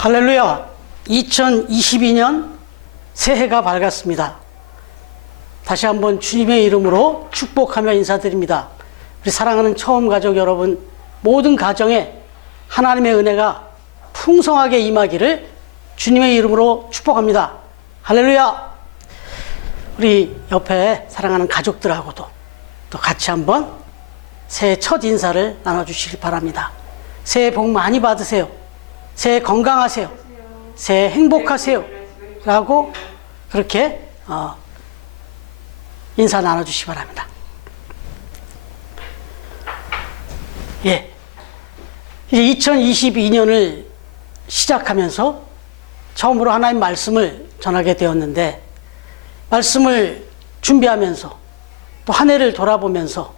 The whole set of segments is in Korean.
할렐루야. 2022년 새해가 밝았습니다. 다시 한번 주님의 이름으로 축복하며 인사드립니다. 우리 사랑하는 처음 가족 여러분, 모든 가정에 하나님의 은혜가 풍성하게 임하기를 주님의 이름으로 축복합니다. 할렐루야. 우리 옆에 사랑하는 가족들하고도 또 같이 한번 새해 첫 인사를 나눠주시기 바랍니다. 새해 복 많이 받으세요. 새해 건강하세요. 새해 행복하세요. 라고 그렇게 인사 나눠주시기 바랍니다. 예. 이제 2022년을 시작하면서 처음으로 하나님 말씀을 전하게 되었는데, 말씀을 준비하면서 또 한 해를 돌아보면서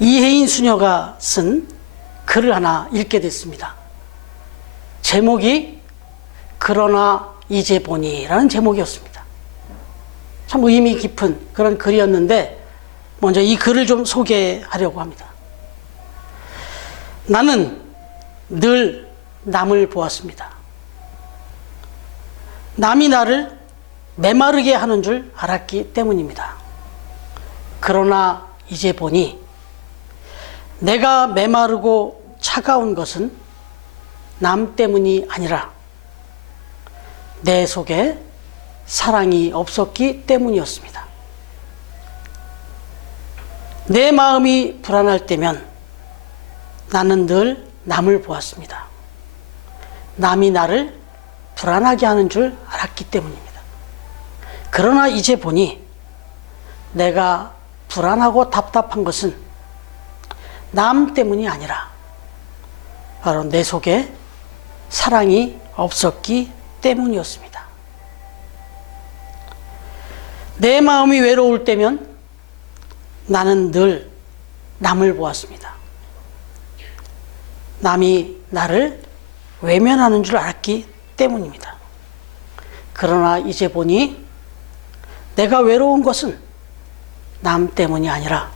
이혜인 수녀가 쓴 글을 하나 읽게 됐습니다. 제목이 그러나 이제 보니 라는 제목이었습니다. 참 의미 깊은 그런 글이었는데, 먼저 이 글을 좀 소개하려고 합니다. 나는 늘 남을 보았습니다. 남이 나를 메마르게 하는 줄 알았기 때문입니다. 그러나 이제 보니 내가 메마르고 차가운 것은 남 때문이 아니라 내 속에 사랑이 없었기 때문이었습니다. 내 마음이 불안할 때면 나는 늘 남을 보았습니다. 남이 나를 불안하게 하는 줄 알았기 때문입니다. 그러나 이제 보니 내가 불안하고 답답한 것은 남 때문이 아니라 바로 내 속에 사랑이 없었기 때문이었습니다. 내 마음이 외로울 때면 나는 늘 남을 보았습니다. 남이 나를 외면하는 줄 알았기 때문입니다. 그러나 이제 보니 내가 외로운 것은 남 때문이 아니라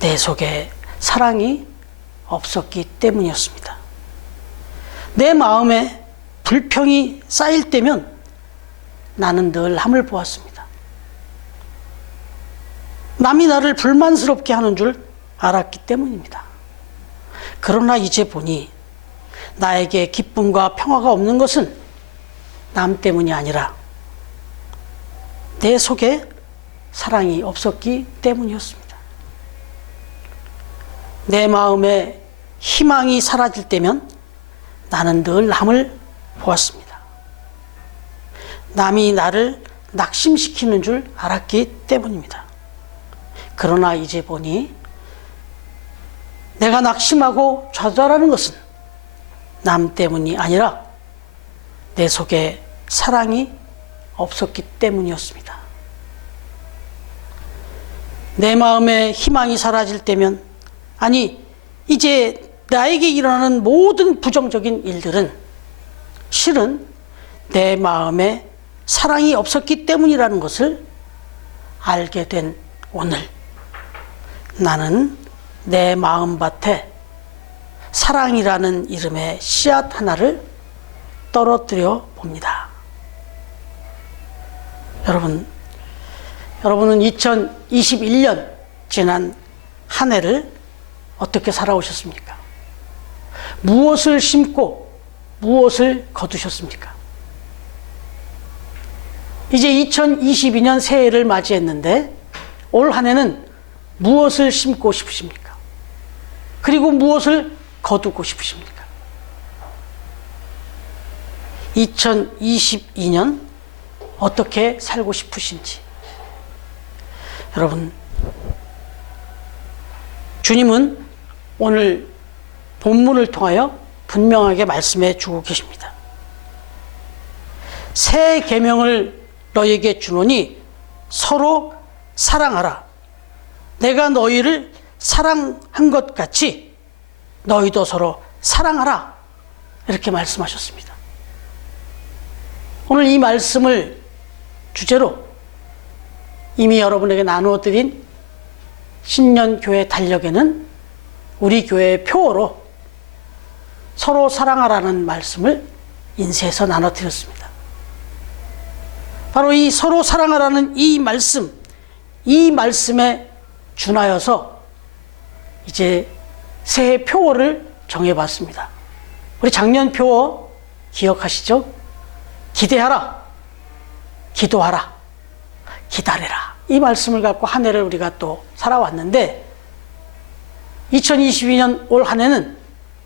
내 속에 사랑이 없었기 때문이었습니다. 내 마음에 불평이 쌓일 때면 나는 늘 남을 보았습니다. 남이 나를 불만스럽게 하는 줄 알았기 때문입니다. 그러나 이제 보니 나에게 기쁨과 평화가 없는 것은 남 때문이 아니라 내 속에 사랑이 없었기 때문이었습니다. 내 마음에 희망이 사라질 때면 나는 늘 남을 보았습니다. 남이 나를 낙심시키는 줄 알았기 때문입니다. 그러나 이제 보니 내가 낙심하고 좌절하는 것은 남 때문이 아니라 내 속에 사랑이 없었기 때문이었습니다. 내 마음에 희망이 사라질 때면, 아니 이제 나에게 일어나는 모든 부정적인 일들은 실은 내 마음에 사랑이 없었기 때문이라는 것을 알게 된 오늘, 나는 내 마음밭에 사랑이라는 이름의 씨앗 하나를 떨어뜨려 봅니다. 여러분은 2021년 지난 한 해를 어떻게 살아오셨습니까? 무엇을 심고 무엇을 거두셨습니까? 이제 2022년 새해를 맞이했는데 올 한 해는 무엇을 심고 싶으십니까? 그리고 무엇을 거두고 싶으십니까? 2022년 어떻게 살고 싶으신지. 여러분, 주님은 오늘 본문을 통하여 분명하게 말씀해 주고 계십니다. 새 계명을 너희에게 주노니 서로 사랑하라. 내가 너희를 사랑한 것 같이 너희도 서로 사랑하라. 이렇게 말씀하셨습니다. 오늘 이 말씀을 주제로 이미 여러분에게 나누어 드린 신년교회 달력에는 우리 교회의 표어로 서로 사랑하라는 말씀을 인쇄해서 나눠드렸습니다. 바로 이 서로 사랑하라는 이 말씀에 준하여서 이제 새해 표어를 정해봤습니다. 우리 작년 표어 기억하시죠? 기대하라, 기도하라, 기다려라. 이 말씀을 갖고 한 해를 우리가 또 살아왔는데 2022년 올 한 해는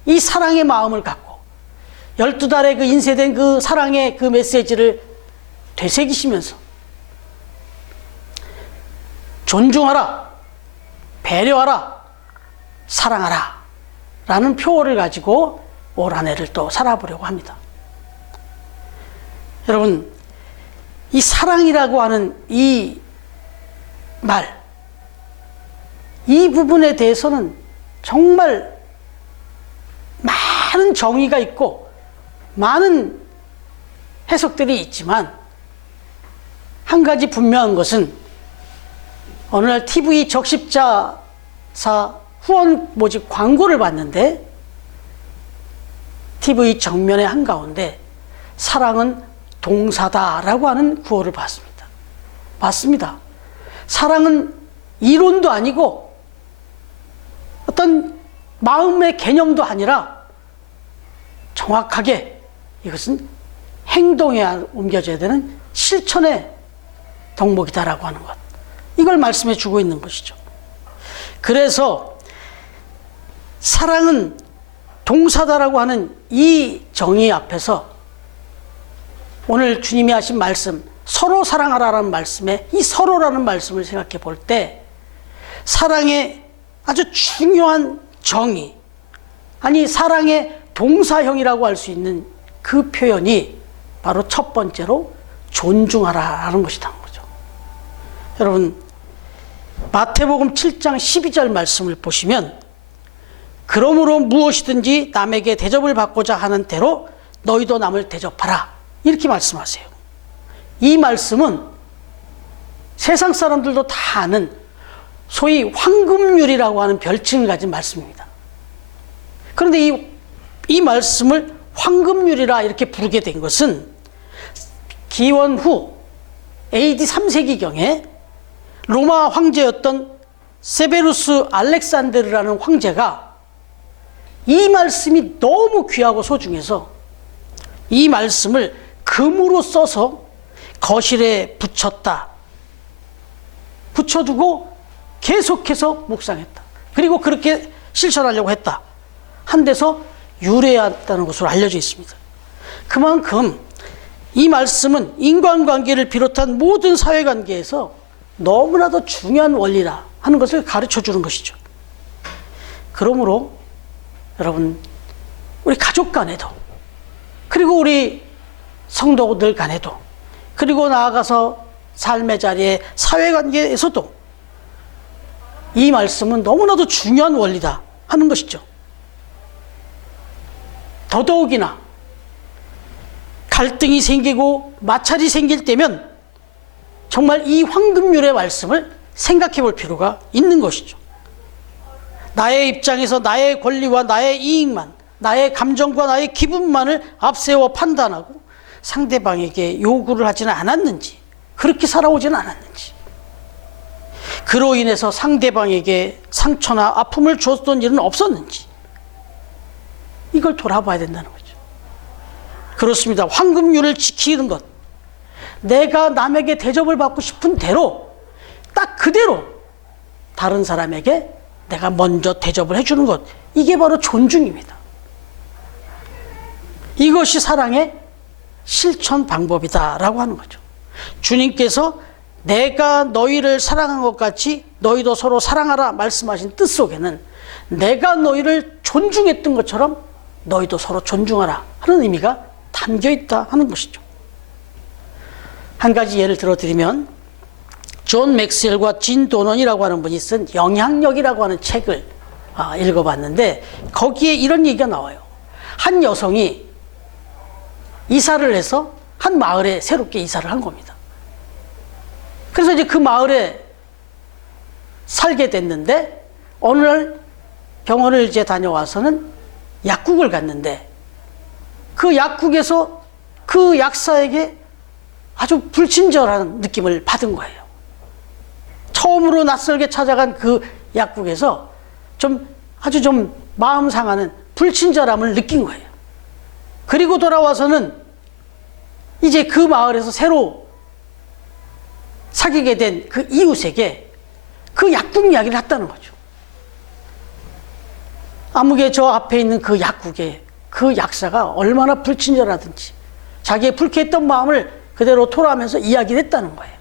이 사랑의 마음을 갖고 12달에 그 인쇄된 그 사랑의 그 메시지를 되새기시면서 존중하라, 배려하라, 사랑하라 라는 표어를 가지고 올 한 해를 또 살아보려고 합니다. 여러분, 이 사랑이라고 하는 이 말, 이 부분에 대해서는 정말 많은 정의가 있고 많은 해석들이 있지만 한 가지 분명한 것은 어느 날 TV 적십자사 후원 모집 광고를 봤는데 TV 정면의 한가운데 사랑은 동사다라고 하는 구호를 봤습니다. 맞습니다. 사랑은 이론도 아니고 어떤 마음의 개념도 아니라 정확하게 이것은 행동에 옮겨져야 되는 실천의 덕목이다라고 하는 것. 이걸 말씀해 주고 있는 것이죠. 그래서 사랑은 동사다라고 하는 이 정의 앞에서 오늘 주님이 하신 말씀, 서로 사랑하라는 말씀에 이 서로라는 말씀을 생각해 볼 때 사랑의 아주 중요한 정의, 아니 사랑의 동사형이라고 할 수 있는 그 표현이 바로 첫 번째로 존중하라라는 것이라는 거죠. 여러분, 마태복음 7장 12절 말씀을 보시면 그러므로 무엇이든지 남에게 대접을 받고자 하는 대로 너희도 남을 대접하라 이렇게 말씀하세요. 이 말씀은 세상 사람들도 다 아는 소위 황금률이라고 하는 별칭을 가진 말씀입니다. 그런데 이 말씀을 황금률이라 이렇게 부르게 된 것은 기원 후 AD 3세기경에 로마 황제였던 세베루스 알렉산드르라는 황제가 이 말씀이 너무 귀하고 소중해서 이 말씀을 금으로 써서 거실에 붙여두고 계속해서 묵상했다. 그리고 그렇게 실천하려고 했다. 한 데서 유래했다는 것으로 알려져 있습니다. 그만큼 이 말씀은 인간관계를 비롯한 모든 사회관계에서 너무나도 중요한 원리라 하는 것을 가르쳐 주는 것이죠. 그러므로 여러분, 우리 가족 간에도, 그리고 우리 성도들 간에도, 그리고 나아가서 삶의 자리에 사회관계에서도 이 말씀은 너무나도 중요한 원리다 하는 것이죠. 더더욱이나 갈등이 생기고 마찰이 생길 때면 정말 이 황금률의 말씀을 생각해 볼 필요가 있는 것이죠. 나의 입장에서 나의 권리와 나의 이익만, 나의 감정과 나의 기분만을 앞세워 판단하고 상대방에게 요구를 하지는 않았는지, 그렇게 살아오지는 않았는지, 그로 인해서 상대방에게 상처나 아픔을 줬던 일은 없었는지, 이걸 돌아봐야 된다는 거죠. 그렇습니다. 황금률을 지키는 것, 내가 남에게 대접을 받고 싶은 대로, 딱 그대로 다른 사람에게 내가 먼저 대접을 해주는 것, 이게 바로 존중입니다. 이것이 사랑의 실천 방법이다라고 하는 거죠. 주님께서 내가 너희를 사랑한 것 같이 너희도 서로 사랑하라 말씀하신 뜻 속에는 내가 너희를 존중했던 것처럼 너희도 서로 존중하라 하는 의미가 담겨 있다 하는 것이죠. 한 가지 예를 들어드리면 존 맥스웰과 진 도넌이라고 하는 분이 쓴 영향력이라고 하는 책을 읽어봤는데 거기에 이런 얘기가 나와요. 한 여성이 이사를 해서 한 마을에 새롭게 이사를 한 겁니다. 그래서 이제 그 마을에 살게 됐는데 어느 날 병원을 이제 다녀와서는 약국을 갔는데 그 약국에서 그 약사에게 아주 불친절한 느낌을 받은 거예요. 처음으로 낯설게 찾아간 그 약국에서 아주 좀 마음 상하는 불친절함을 느낀 거예요. 그리고 돌아와서는 이제 그 마을에서 새로 사귀게 된 그 이웃에게 그 약국 이야기를 했다는 거죠. 아무개 저 앞에 있는 그 약국에 그 약사가 얼마나 불친절하든지 자기의 불쾌했던 마음을 그대로 토로하면서 이야기를 했다는 거예요.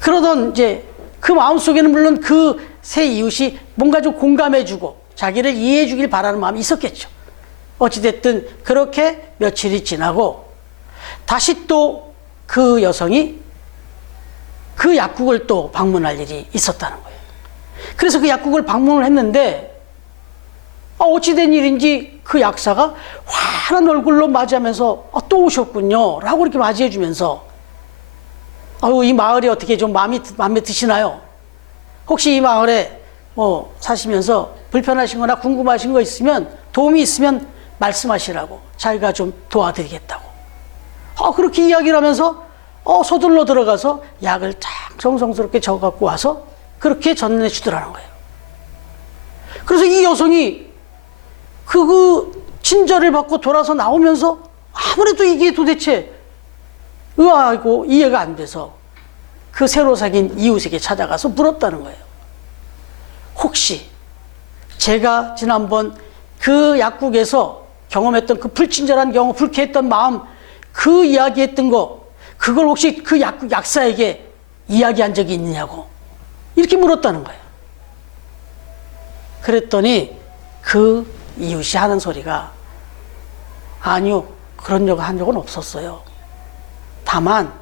그러던 이제 그 마음속에는 물론 그 새 이웃이 뭔가 좀 공감해주고 자기를 이해해주길 바라는 마음이 있었겠죠. 어찌됐든 그렇게 며칠이 지나고 다시 또 그 여성이 그 약국을 또 방문할 일이 있었다는 거예요. 그래서 그 약국을 방문을 했는데 어찌된 일인지 그 약사가 환한 얼굴로 맞이하면서 또 오셨군요 라고 이렇게 맞이해주면서 이 마을이 어떻게 좀 마음에 드시나요? 혹시 이 마을에 사시면서 불편하신 거나 궁금하신 거 있으면 도움이 있으면 말씀하시라고 자기가 좀 도와드리겠다고 그렇게 이야기를 하면서 서둘러 들어가서 약을 쫙 정성스럽게 적어갖고 와서 그렇게 전해 주더라는 거예요. 그래서 이 여성이 그 친절을 받고 돌아서 나오면서 아무래도 이게 도대체 의아하고 이해가 안 돼서 그 새로 사귄 이웃에게 찾아가서 물었다는 거예요. 혹시 제가 지난번 그 약국에서 경험했던 그 불친절한 경험, 불쾌했던 마음, 그 이야기했던 거, 그걸 혹시 그 약국 약사에게 이야기한 적이 있느냐고 이렇게 물었다는 거예요. 그랬더니 그 이웃이 하는 소리가 아니요, 그런 적 한 적은 없었어요. 다만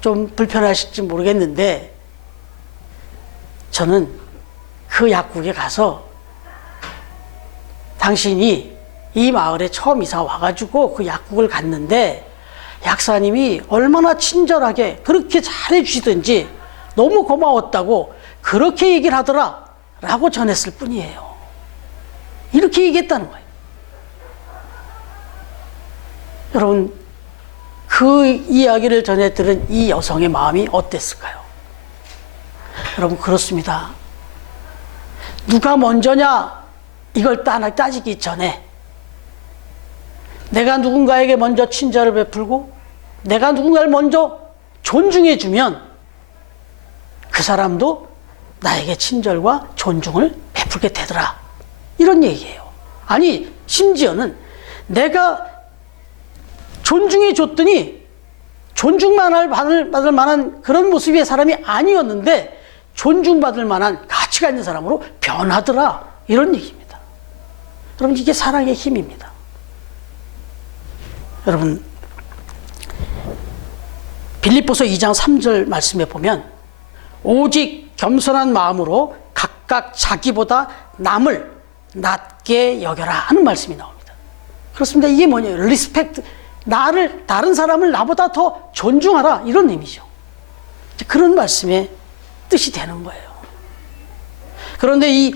좀 불편하실지 모르겠는데 저는 그 약국에 가서 당신이 이 마을에 처음 이사 와가지고 그 약국을 갔는데 약사님이 얼마나 친절하게 그렇게 잘해주시든지 너무 고마웠다고 그렇게 얘기를 하더라 라고 전했을 뿐이에요. 이렇게 얘기했다는 거예요. 여러분, 그 이야기를 전해 들은 이 여성의 마음이 어땠을까요? 여러분, 그렇습니다. 누가 먼저냐 이걸 따지기 전에 내가 누군가에게 먼저 친절을 베풀고 내가 누군가를 먼저 존중해주면 그 사람도 나에게 친절과 존중을 베풀게 되더라, 이런 얘기예요. 아니, 심지어는 내가 존중해줬더니 존중만 받을 만한 그런 모습의 사람이 아니었는데 존중받을 만한 가치가 있는 사람으로 변하더라, 이런 얘기입니다. 여러분, 이게 사랑의 힘입니다. 여러분, 빌립보서 2장 3절 말씀에 보면 오직 겸손한 마음으로 각각 자기보다 남을 낮게 여겨라 하는 말씀이 나옵니다. 그렇습니다. 이게 뭐냐면 리스펙트, 다른 사람을 나보다 더 존중하라, 이런 의미죠. 그런 말씀의 뜻이 되는 거예요. 그런데 이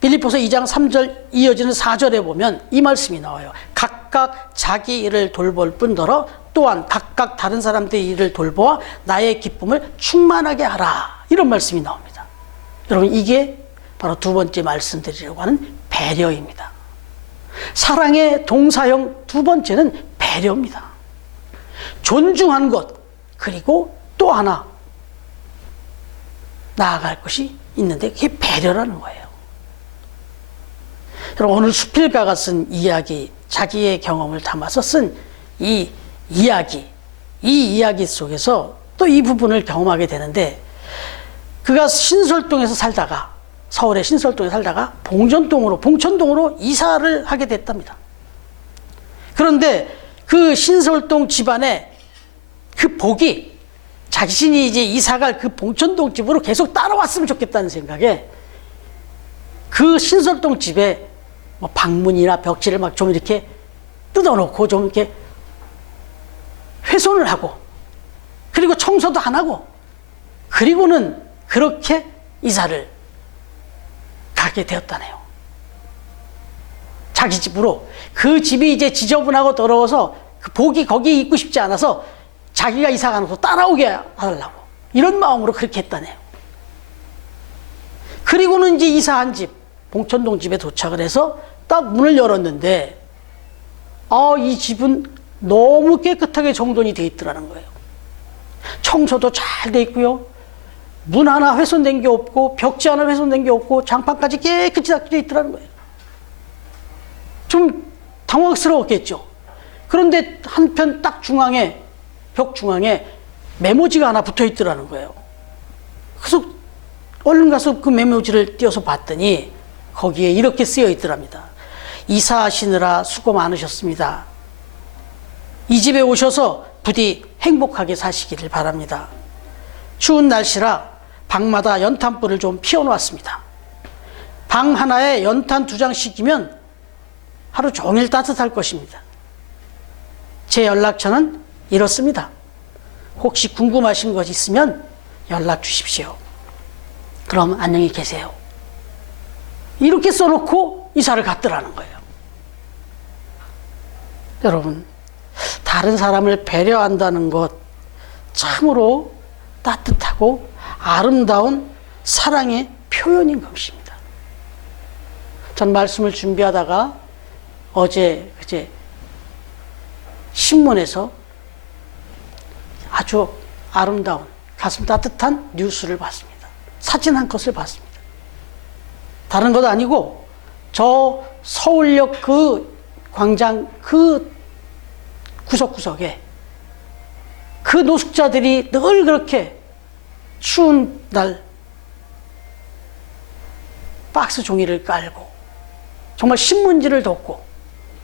빌립보서 2장 3절 이어지는 4절에 보면 이 말씀이 나와요. 각각 자기 일을 돌볼 뿐더러 또한 각각 다른 사람들의 일을 돌보아 나의 기쁨을 충만하게 하라, 이런 말씀이 나옵니다. 여러분, 이게 바로 두 번째 말씀드리려고 하는 배려입니다. 사랑의 동사형 두 번째는 배려입니다. 존중한 것, 그리고 또 하나 나아갈 것이 있는데 그게 배려라는 거예요. 여러분, 오늘 수필가가 쓴 이야기, 자기의 경험을 담아서 쓴 이 이야기 속에서 또 이 부분을 경험하게 되는데, 그가 신설동에서 살다가, 서울의 신설동에 살다가 봉천동으로 이사를 하게 됐답니다. 그런데 그 신설동 집안에 그 복이 자신이 이제 이사갈 그 봉천동 집으로 계속 따라왔으면 좋겠다는 생각에 그 신설동 집에 뭐 방문이나 벽지를 막 좀 이렇게 뜯어놓고 좀 이렇게 훼손을 하고, 그리고 청소도 안 하고, 그리고는 그렇게 이사를 가게 되었다네요. 자기 집으로. 그 집이 이제 지저분하고 더러워서 그 복이 거기에 있고 싶지 않아서 자기가 이사 가는 곳 따라오게 하려고 이런 마음으로 그렇게 했다네요. 그리고는 이제 이사한 집, 봉천동 집에 도착을 해서 딱 문을 열었는데 이 집은 너무 깨끗하게 정돈이 돼 있더라는 거예요. 청소도 잘 돼 있고요. 문 하나 훼손된 게 없고 벽지 하나 훼손된 게 없고 장판까지 깨끗이 닦여 있더라는 거예요. 좀 당황스러웠겠죠. 그런데 한편 딱 중앙에, 벽 중앙에 메모지가 하나 붙어 있더라는 거예요. 그래서 얼른 가서 그 메모지를 띄어서 봤더니 거기에 이렇게 쓰여 있더랍니다. 이사하시느라 수고 많으셨습니다. 이 집에 오셔서 부디 행복하게 사시기를 바랍니다. 추운 날씨라 방마다 연탄불을 좀 피워놓았습니다. 방 하나에 연탄 2장씩이면 하루 종일 따뜻할 것입니다. 제 연락처는 이렇습니다. 혹시 궁금하신 것 있으면 연락 주십시오. 그럼 안녕히 계세요. 이렇게 써놓고 이사를 갔더라는 거예요. 여러분, 다른 사람을 배려한다는 것 참으로 따뜻하고 아름다운 사랑의 표현인 것입니다. 전 말씀을 준비하다가 어제 신문에서 아주 아름다운 가슴 따뜻한 뉴스를 봤습니다. 사진 한 컷을 봤습니다. 다른 것 아니고 저 서울역 그 광장 그 구석구석에 그 노숙자들이 늘 그렇게 추운 날 박스 종이를 깔고 정말 신문지를 덮고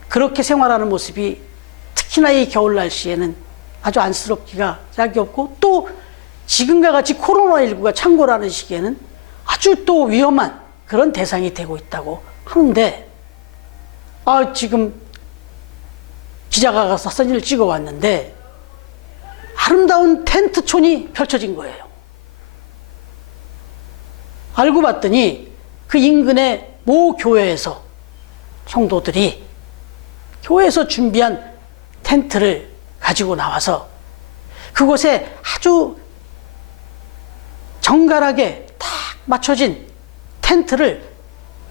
그렇게 생활하는 모습이 특히나 이 겨울 날씨에는 아주 안쓰럽기가 짝이 없고 또 지금과 같이 코로나19가 창궐하는 시기에는 아주 또 위험한 그런 대상이 되고 있다고 하는데 지금 기자가 가서 사진을 찍어 왔는데 아름다운 텐트촌이 펼쳐진 거예요. 알고 봤더니 그 인근의 모 교회에서 성도들이 교회에서 준비한 텐트를 가지고 나와서 그곳에 아주 정갈하게 딱 맞춰진 텐트를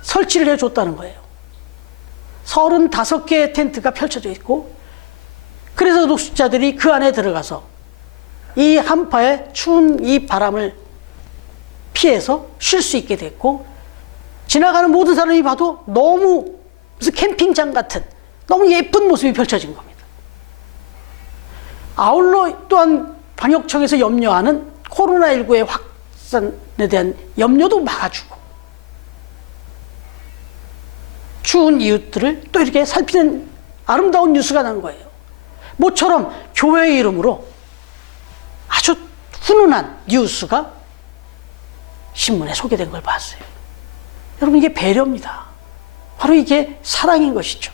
설치를 해줬다는 거예요. 35개의 텐트가 펼쳐져 있고 그래서 노숙자들이 그 안에 들어가서 이 한파에 추운 이 바람을 피해서 쉴 수 있게 됐고 지나가는 모든 사람이 봐도 너무 무슨 캠핑장 같은 너무 예쁜 모습이 펼쳐진 겁니다. 아울러 또한 방역청에서 염려하는 코로나19의 확산에 대한 염려도 막아주고 추운 이웃들을 또 이렇게 살피는 아름다운 뉴스가 난 거예요. 모처럼 교회의 이름으로 아주 훈훈한 뉴스가 신문에 소개된 걸 봤어요. 여러분, 이게 배려입니다. 바로 이게 사랑인 것이죠.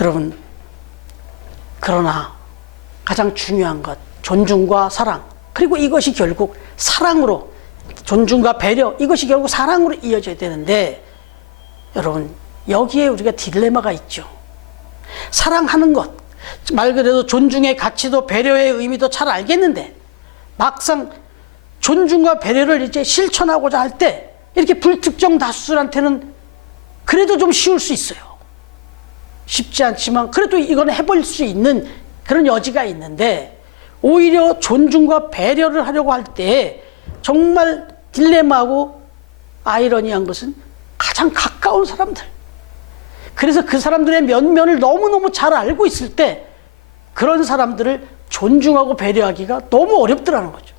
여러분, 그러나 가장 중요한 것, 존중과 사랑, 그리고 이것이 결국 사랑으로, 존중과 배려, 이것이 결국 사랑으로 이어져야 되는데 여러분, 여기에 우리가 딜레마가 있죠. 사랑하는 것, 말 그대로 존중의 가치도 배려의 의미도 잘 알겠는데 막상 존중과 배려를 이제 실천하고자 할 때 이렇게 불특정 다수들한테는 그래도 좀 쉬울 수 있어요. 쉽지 않지만 그래도 이건 해볼 수 있는 그런 여지가 있는데 오히려 존중과 배려를 하려고 할 때 정말 딜레마하고 아이러니한 것은 가장 가까운 사람들, 그래서 그 사람들의 면면을 너무너무 잘 알고 있을 때 그런 사람들을 존중하고 배려하기가 너무 어렵더라는 거죠.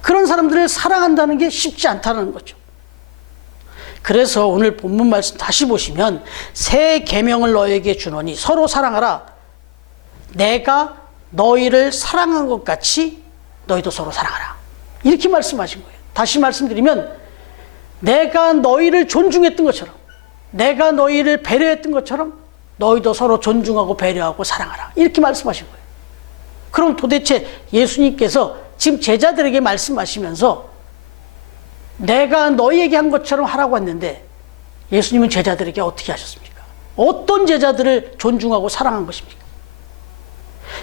그런 사람들을 사랑한다는 게 쉽지 않다는 거죠. 그래서 오늘 본문 말씀 다시 보시면 새 계명을 너에게 주노니 서로 사랑하라. 내가 너희를 사랑한 것 같이 너희도 서로 사랑하라. 이렇게 말씀하신 거예요. 다시 말씀드리면 내가 너희를 존중했던 것처럼, 내가 너희를 배려했던 것처럼 너희도 서로 존중하고 배려하고 사랑하라. 이렇게 말씀하신 거예요. 그럼 도대체 예수님께서 지금 제자들에게 말씀하시면서 내가 너희에게 한 것처럼 하라고 했는데 예수님은 제자들에게 어떻게 하셨습니까? 어떤 제자들을 존중하고 사랑한 것입니까?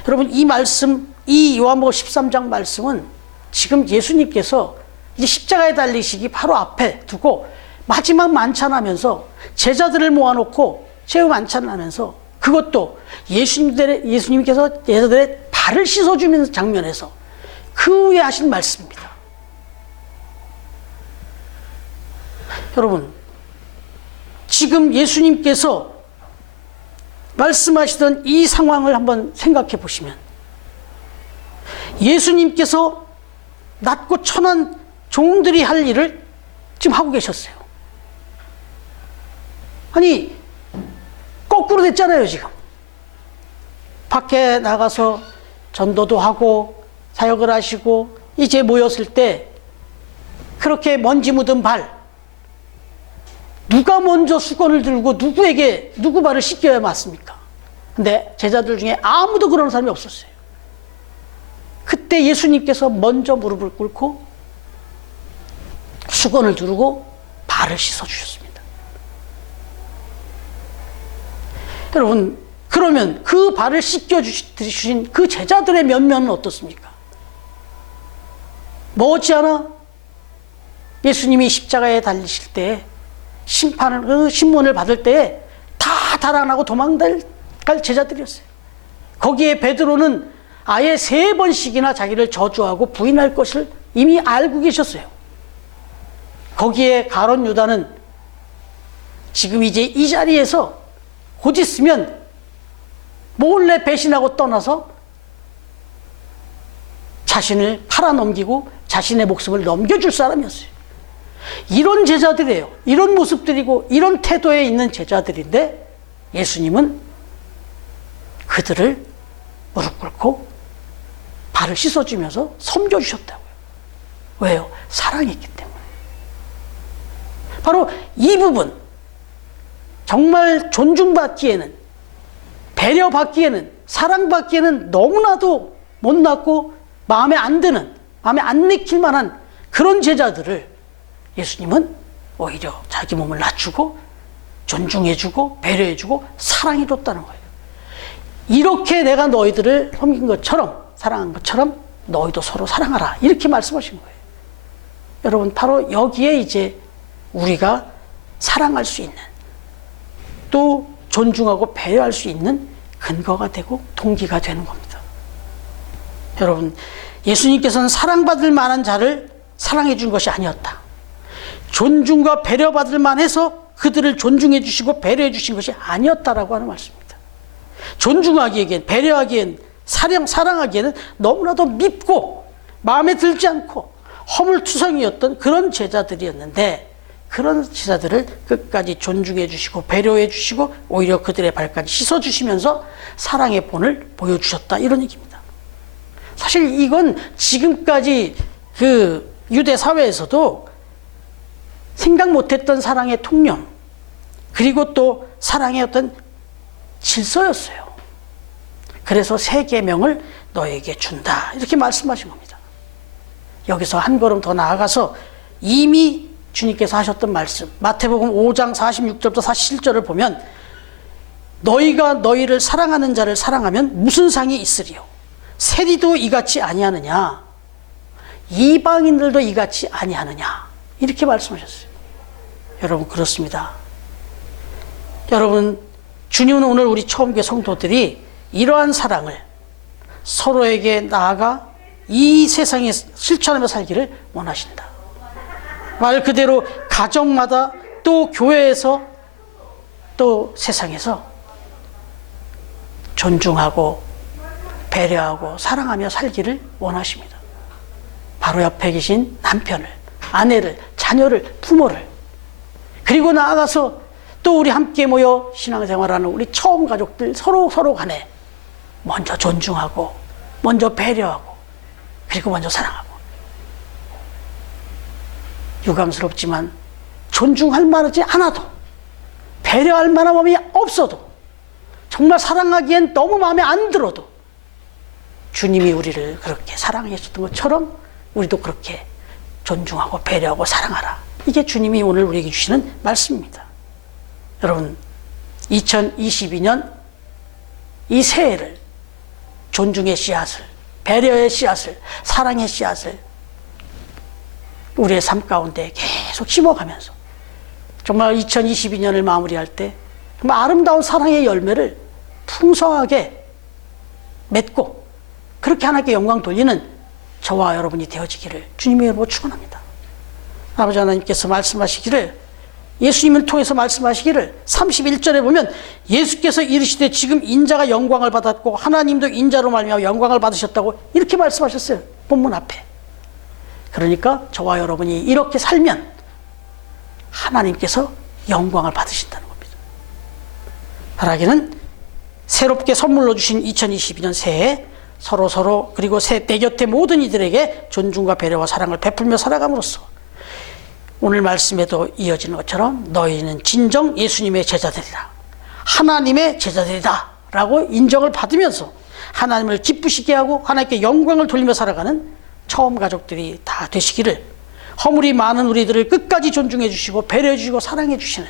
여러분, 이 말씀, 이 요한복음 13장 말씀은 지금 예수님께서 이제 십자가에 달리시기 바로 앞에 두고 마지막 만찬하면서 제자들을 모아놓고 제후 만찬하면서, 그것도 예수님께서 제자들의 발을 씻어주는 장면에서 그 후에 하신 말씀입니다. 여러분, 지금 예수님께서 말씀하시던 이 상황을 한번 생각해 보시면, 예수님께서 낮고 천한 종들이 할 일을 지금 하고 계셨어요. 아니, 거꾸로 됐잖아요. 지금 밖에 나가서 전도도 하고 사역을 하시고 이제 모였을 때 그렇게 먼지 묻은 발, 누가 먼저 수건을 들고 누구 발을 씻겨야 맞습니까? 근데 제자들 중에 아무도 그런 사람이 없었어요. 그때 예수님께서 먼저 무릎을 꿇고 수건을 두르고 발을 씻어주셨습니다. 여러분, 그러면 그 발을 씻겨주신 그 제자들의 면면은 어떻습니까? 머지않아 예수님이 십자가에 달리실 때 그 신문을 받을 때 다 달아나고 도망갈 제자들이었어요. 거기에 베드로는 아예 3번씩이나 자기를 저주하고 부인할 것을 이미 알고 계셨어요. 거기에 가룟 유다는 지금 이제 이 자리에서 곧 있으면 몰래 배신하고 떠나서 자신을 팔아넘기고 자신의 목숨을 넘겨줄 사람이었어요. 이런 제자들이에요. 이런 모습들이고 이런 태도에 있는 제자들인데 예수님은 그들을 무릎 꿇고 발을 씻어주면서 섬겨주셨다고요. 왜요? 사랑이 있기 때문에. 바로 이 부분, 정말 존중받기에는, 배려받기에는, 사랑받기에는 너무나도 못났고 마음에 안 드는, 마음에 안 내킬 만한 그런 제자들을 예수님은 오히려 자기 몸을 낮추고 존중해주고 배려해주고 사랑해줬다는 거예요. 이렇게 내가 너희들을 섬긴 것처럼, 사랑한 것처럼 너희도 서로 사랑하라, 이렇게 말씀하신 거예요. 여러분, 바로 여기에 이제 우리가 사랑할 수 있는, 또 존중하고 배려할 수 있는 근거가 되고 동기가 되는 겁니다. 여러분, 예수님께서는 사랑받을 만한 자를 사랑해 준 것이 아니었다. 존중과 배려받을 만해서 그들을 존중해 주시고 배려해 주신 것이 아니었다라고 하는 말씀입니다. 존중하기에는, 배려하기에는, 사랑하기에는 너무나도 밉고 마음에 들지 않고 허물투성이었던 그런 제자들이었는데, 그런 제자들을 끝까지 존중해 주시고 배려해 주시고 오히려 그들의 발까지 씻어 주시면서 사랑의 본을 보여주셨다, 이런 얘기입니다. 사실 이건 지금까지 그 유대 사회에서도 생각 못했던 사랑의 통념, 그리고 또 사랑의 어떤 질서였어요. 그래서 3계명을 너에게 준다, 이렇게 말씀하신 겁니다. 여기서 한 걸음 더 나아가서 이미 주님께서 하셨던 말씀, 마태복음 5장 46절부터 47절을 보면, 너희가 너희를 사랑하는 자를 사랑하면 무슨 상이 있으리요? 세리도 이같이 아니하느냐? 이방인들도 이같이 아니하느냐? 이렇게 말씀하셨어요. 여러분, 그렇습니다. 여러분, 주님은 오늘 우리 처음교회 성도들이 이러한 사랑을 서로에게 나아가 이 세상에 실천하며 살기를 원하신다. 말 그대로 가정마다, 또 교회에서, 또 세상에서 존중하고 배려하고 사랑하며 살기를 원하십니다. 바로 옆에 계신 남편을, 아내를, 자녀를, 부모를, 그리고 나아가서 또 우리 함께 모여 신앙생활하는 우리 처음 가족들 서로 간에 먼저 존중하고 먼저 배려하고 그리고 먼저 사랑하고, 유감스럽지만 존중할 만하지 않아도, 배려할 만한 마음이 없어도, 정말 사랑하기엔 너무 마음에 안 들어도 주님이 우리를 그렇게 사랑해 주셨던 것처럼 우리도 그렇게 존중하고 배려하고 사랑하라. 이게 주님이 오늘 우리에게 주시는 말씀입니다. 여러분, 2022년 이 새해를 존중의 씨앗을, 배려의 씨앗을, 사랑의 씨앗을 우리의 삶 가운데 계속 심어가면서 정말 2022년을 마무리할 때 정말 아름다운 사랑의 열매를 풍성하게 맺고 그렇게 하나님께 영광 돌리는 저와 여러분이 되어지기를 주님의 이름으로 축원합니다. 아버지 하나님께서 말씀하시기를, 예수님을 통해서 말씀하시기를 31절에 보면 예수께서 이르시되 지금 인자가 영광을 받았고 하나님도 인자로 말미암아 영광을 받으셨다고 이렇게 말씀하셨어요. 본문 앞에. 그러니까 저와 여러분이 이렇게 살면 하나님께서 영광을 받으신다는 겁니다. 바라기는 새롭게 선물로 주신 2022년 새해 서로 그리고 내 곁에 모든 이들에게 존중과 배려와 사랑을 베풀며 살아감으로써 오늘 말씀에도 이어지는 것처럼 너희는 진정 예수님의 제자들이다, 하나님의 제자들이다 라고 인정을 받으면서 하나님을 기쁘시게 하고 하나님께 영광을 돌리며 살아가는 처음 가족들이 다 되시기를 허물이 많은 우리들을 끝까지 존중해 주시고 배려해 주시고 사랑해 주시는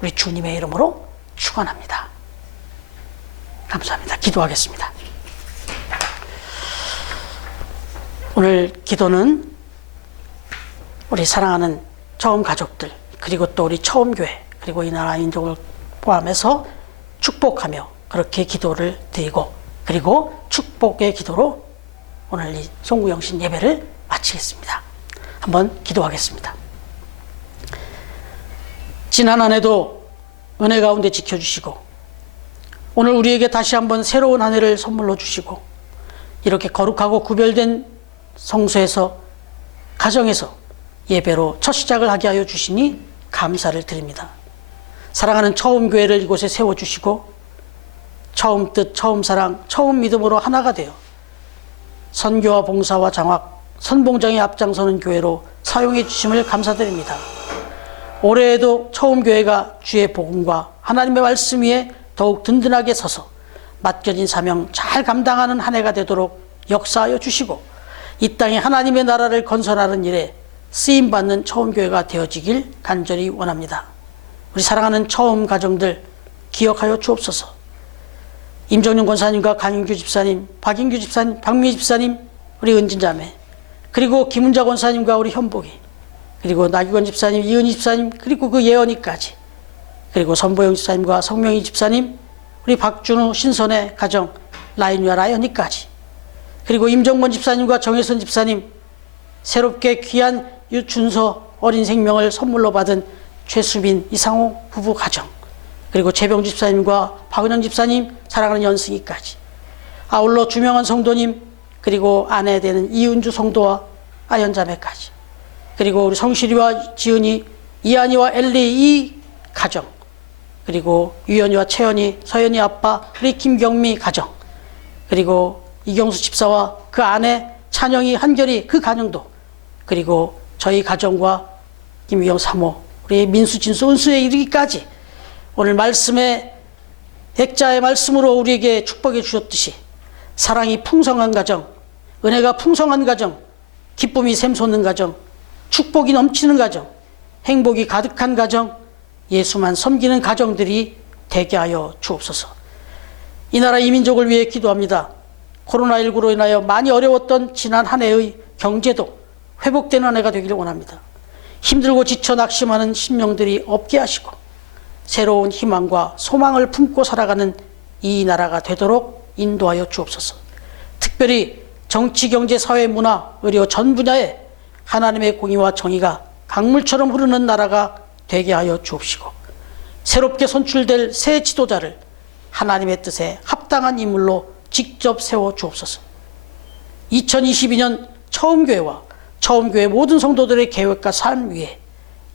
우리 주님의 이름으로 축원합니다. 감사합니다. 기도하겠습니다. 오늘 기도는 우리 사랑하는 처음 가족들, 그리고 또 우리 처음 교회, 그리고 이 나라 인종을 포함해서 축복하며 그렇게 기도를 드리고, 그리고 축복의 기도로 오늘 이 송구영신 예배를 마치겠습니다. 한번 기도하겠습니다. 지난 한 해도 은혜 가운데 지켜주시고 오늘 우리에게 다시 한번 새로운 한 해를 선물로 주시고 이렇게 거룩하고 구별된 성소에서, 가정에서 예배로 첫 시작을 하게 하여 주시니 감사를 드립니다. 사랑하는 처음 교회를 이곳에 세워주시고 처음 뜻, 처음 사랑, 처음 믿음으로 하나가 되어 선교와 봉사와 장학, 선봉장에 앞장서는 교회로 사용해 주심을 감사드립니다. 올해에도 처음 교회가 주의 복음과 하나님의 말씀 위에 더욱 든든하게 서서 맡겨진 사명 잘 감당하는 한 해가 되도록 역사하여 주시고 이 땅에 하나님의 나라를 건설하는 일에 쓰임받는 처음 교회가 되어지길 간절히 원합니다. 우리 사랑하는 처음 가정들 기억하여 주옵소서. 임정윤 권사님과 강인규 집사님, 박인규 집사님, 박미 집사님, 우리 은진자매, 그리고 김은자 권사님과 우리 현복이, 그리고 나규건 집사님, 이은희 집사님, 그리고 그 예언이까지, 그리고 선보영 집사님과 성명희 집사님, 우리 박준우, 신선의 가정, 라인과 라연이까지, 그리고 임정권 집사님과 정혜선 집사님, 새롭게 귀한 유준서 어린 생명을 선물로 받은 최수민, 이상호 부부 가정, 그리고 최병 집사님과 박은영 집사님, 사랑하는 연승이까지, 아울러 주명한 성도님, 그리고 아내 되는 이은주 성도와 아연자매까지, 그리고 우리 성실이와 지은이, 이한이와 엘리 이 가정, 그리고 유연이와 채연이, 서연이 아빠, 우리 김경미 가정, 그리고 이경수 집사와 그 아내 찬영이, 한결이 그 가정도, 그리고 저희 가정과 김유경 사모, 우리 민수, 진수, 은수에 이르기까지 오늘 말씀의 액자의 말씀으로 우리에게 축복해 주셨듯이 사랑이 풍성한 가정, 은혜가 풍성한 가정, 기쁨이 샘솟는 가정, 축복이 넘치는 가정, 행복이 가득한 가정, 예수만 섬기는 가정들이 되게 하여 주옵소서. 이 나라 이 민족을 위해 기도합니다. 코로나19로 인하여 많이 어려웠던 지난 한 해의 경제도 회복되는 한 해가 되기를 원합니다. 힘들고 지쳐 낙심하는 심령들이 없게 하시고 새로운 희망과 소망을 품고 살아가는 이 나라가 되도록 인도하여 주옵소서. 특별히 정치, 경제, 사회, 문화, 의료 전 분야에 하나님의 공의와 정의가 강물처럼 흐르는 나라가 되게 하여 주옵시고 새롭게 선출될 새 지도자를 하나님의 뜻에 합당한 인물로 직접 세워 주옵소서. 2022년 처음교회와 처음교회 모든 성도들의 계획과 삶 위에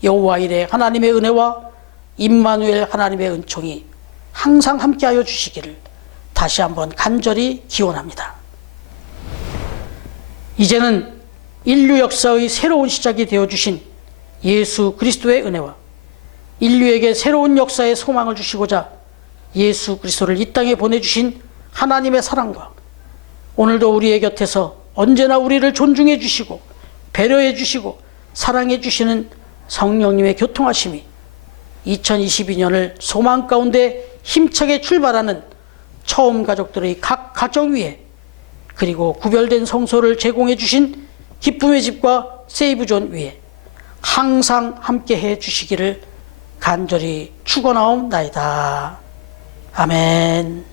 여호와 이레 하나님의 은혜와 임마누엘 하나님의 은총이 항상 함께하여 주시기를 다시 한번 간절히 기원합니다. 이제는 인류 역사의 새로운 시작이 되어주신 예수 그리스도의 은혜와 인류에게 새로운 역사의 소망을 주시고자 예수 그리스도를 이 땅에 보내주신 하나님의 사랑과 오늘도 우리의 곁에서 언제나 우리를 존중해 주시고 배려해 주시고 사랑해 주시는 성령님의 교통하심이 2022년을 소망 가운데 힘차게 출발하는 처음 가족들의 각 가정 위에, 그리고 구별된 성소를 제공해 주신 기쁨의 집과 세이브존 위에 항상 함께 해 주시기를 간절히 축원하옵나이다. 아멘.